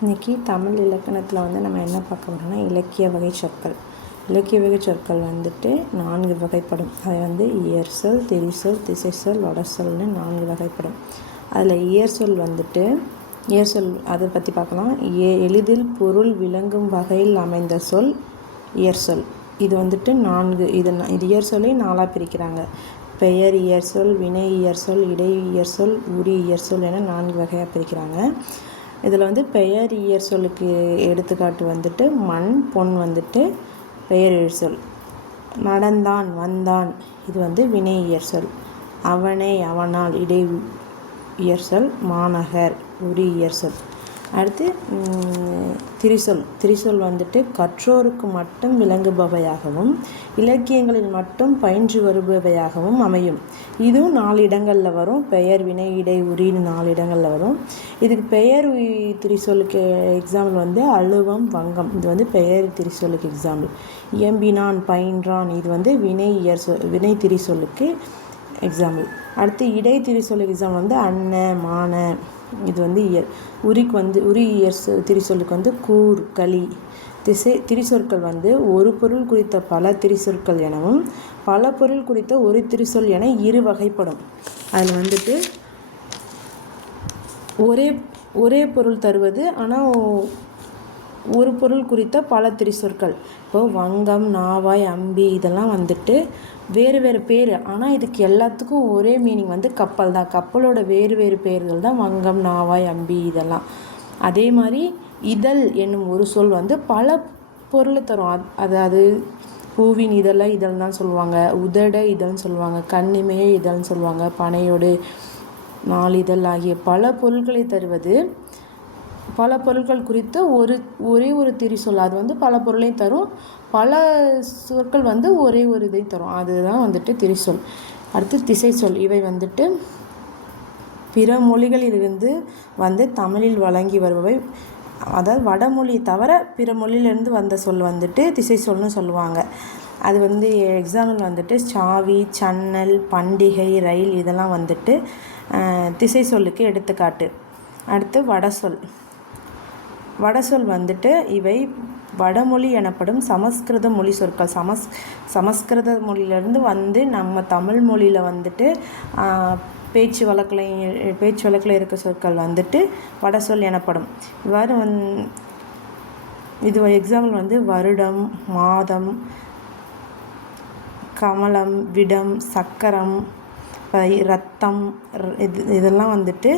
இன்றைக்கி தமிழ் இலக்கணத்தில் வந்து நம்ம என்ன பார்க்க போகிறோம்னா இலக்கிய வகை சொற்கள். இலக்கிய வகை சொற்கள் வந்துட்டு 4 வகைப்படும். அது வந்து இயற்சொல், திரிசொல், திசைச்சொல், வடசொல்னு 4 வகைப்படும். அதில் இயற்சொல் வந்துட்டு இயற்சொல் அதை பற்றி பார்க்கலாம். எளிதில் பொருள் விளங்கும் வகையில் அமைந்த சொல் இயற்சொல். இது வந்துட்டு 4 இது இயற்சொல்லை 4ஆக பிரிக்கிறாங்க. பெயர் இயற்சொல், வினை இயற்சொல், இடை இயற்சொல், உரி இயற்சொல் என 4 வகையாக பிரிக்கிறாங்க. இதில் வந்து பெயர் இயற்சொல்லுக்கு எடுத்துக்காட்டு வந்துட்டு மண், பொன் வந்துட்டு பெயர் இயற்சொல். நடந்தான், வந்தான் இது வந்து வினை இயற்சொல். அவனை, அவனால் இடை இயற்சொல். மாநகர் உரி இயற்சொல். அடுத்து திரிசொல் வந்துட்டு கற்றோருக்கு மட்டும் விளங்குபவையாகவும் இலக்கியங்களில் மட்டும் பயின்று வருபவையாகவும் அமையும். இதுவும் 4 இடங்களில் வரும். பெயர், வினை, இடை, உரின்னு 4 இடங்களில் வரும். இதுக்கு பெயர் திரிசொல்லுக்கு எக்ஸாம்பிள் வந்து அழுவம், வங்கம். இது வந்து பெயர் திரிசொல்லுக்கு எக்ஸாம்பிள். இயம்பினான், பயின்றான் இது வந்து வினை திரிசொல்லுக்கு எக்ஸாம்பிள். அடுத்து இடை திரிசொல்லுக்கு எக்ஸாம்பிள் வந்து அன்ன, மான இது வந்து உரி திரிசொல்லுக்கு வந்து கூர், களி. திரிசொற்கள் வந்து ஒரு பொருள் குறித்த பல திரிசொற்கள் எனவும் பல பொருள் குறித்த ஒரு திரிசொல் என 2 வகைப்படும். அதில் வந்துட்டு ஒரே பொருள் தருவது, ஆனால் ஒரு பொருள் குறித்த பல திரிசொற்கள். இப்போது வங்கம், நாவாய், அம்பி இதெல்லாம் வந்துட்டு வேறு பேர், ஆனால் இதுக்கு எல்லாத்துக்கும் ஒரே மீனிங் வந்து கப்பல் தான். கப்பலோட வேறு பெயர்கள் தான் வங்கம், நாவாய், அம்பி இதெல்லாம். அதே மாதிரி இதழ் என்னும் ஒரு சொல் வந்து பல பொருளை தரும். அதாவது பூவின் இதழ் தான் சொல்லுவாங்க, உதட இதழ்னு சொல்லுவாங்க, கண்ணிமைய இதழ்னு சொல்லுவாங்க, பனையோடு, நாளிதழ் ஆகிய பல பொருட்களை தருவது. பல பொருட்கள் குறித்து ஒரே ஒரு திரிசொல். அது வந்து பல பொருளையும் தரும். பல சொற்கள் வந்து ஒரே ஒரு இதை தரும். அதுதான் வந்துட்டு திரிசொல். அடுத்து திசைச்சொல். இவை வந்துட்டு பிற மொழிகளிலிருந்து வந்து தமிழில் வழங்கி வருபவை. அதாவது வடமொழி தவிர பிற மொழியிலேருந்து வந்த சொல் வந்துட்டு திசைச்சொல்னு சொல்லுவாங்க. அது வந்து எக்ஸாம்பிள் வந்துட்டு சாவி, சன்னல், பண்டிகை, ரயில் இதெல்லாம் வந்துட்டு திசை சொல்லுக்கு எடுத்துக்காட்டு. அடுத்து வடசொல் வந்துட்டு இவை வடமொழி எனப்படும் சமஸ்கிருத மொழி சொற்கள். சமஸ்கிருத மொழியிலேருந்து வந்து நம்ம தமிழ் மொழியில் வந்துட்டு பேச்சு வழக்கில் இருக்க சொற்கள் வந்துட்டு வடசொல் எனப்படும். இவ்வாறு இது எக்ஸாம்பிள் வந்து வருடம், மாதம், கமலம், விடம், சக்கரம், ரத்தம் இதெல்லாம் வந்துட்டு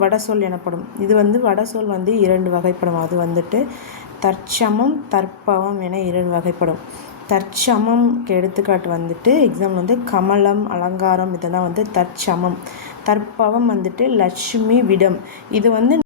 வடசொல் எனப்படும். இது வந்து வடசொல் வந்து 2 வகைப்படும். அது வந்துட்டு தற்சமம், தற்பவம் என 2 வகைப்படும். தற்சமம்க்கு எடுத்துக்காட்டு வந்துட்டு எக்ஸாம்பிள் வந்து கமலம், அலங்காரம் இதெல்லாம் வந்து தற்சமம். தற்பவம் வந்துட்டு லட்சுமி, விடம். இது வந்து